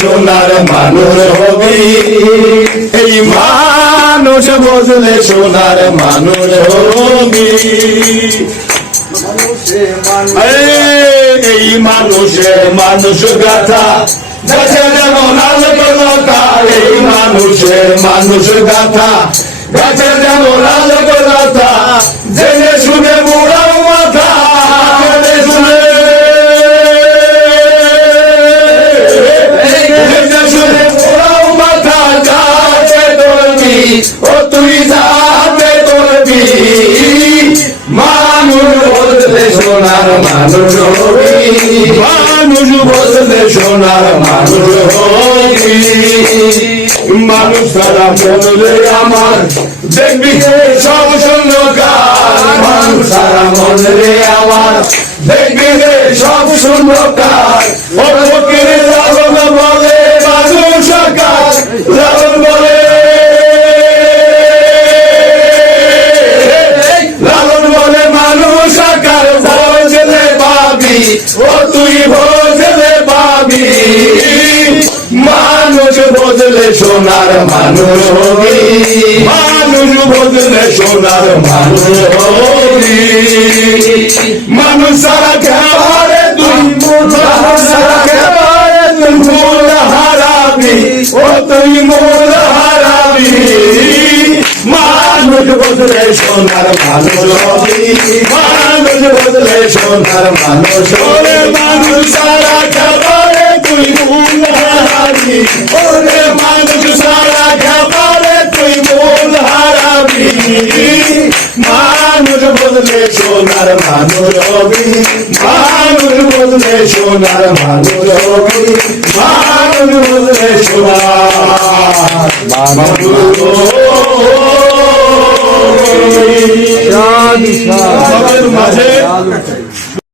সোনার মানুষ হবি, এই মানুষ বুঝলে সোনার মানুষ হবি। এই মানুষে মানুষ গাথা গাছে যেমন আলোকলতা, এই মানুষে মানুষ গাথা গাছে যেমন আলোকলতা, জেনে শুনে বুড়াও মাথা, জেনে শুনে বুড়াও মাথা, যাতে তোলবি ও তুই যাতে তোলবি, মানুষ বলতে সোনার মানুষ হবি, মানুষ বলতে সোনার মানুষ হবি। মানুষ তারা মনরে আমার দেখবি সব শূন্যকার, মানুষ তারা মনরে আমার দেখবি সব শূন্যকার, ও ফকিরে লালন বলে মানুষ আকার, লালন বলে মানুষ আকার, ভোজলে পাবি ও তুই ভোজলে পাবি, মানুষ বদলে সোনার মানুষ হবি, মানুষ বদলে সোনার মানুষ হবি। মানুষ সারা খেবারে তুই মানুষ সারা খেবারে তুই মূল হারাবি ও তুই মূল হারাবি, মানুষ বদলে সোনার মানুষ হবি, মানুষ বদলে সোনার মানুষ হলে, মানুষ সারা খেবারে তুই মূল হারাবি, ওরে মানুষ সারা খেবারে তুই মূল হারাবি, মানুষ বদলে সোনার মানুষ হবি, মানুষ বদলে সোনার মানুষ হবি, মানুষ বদলে সোনার মানুষ হবি।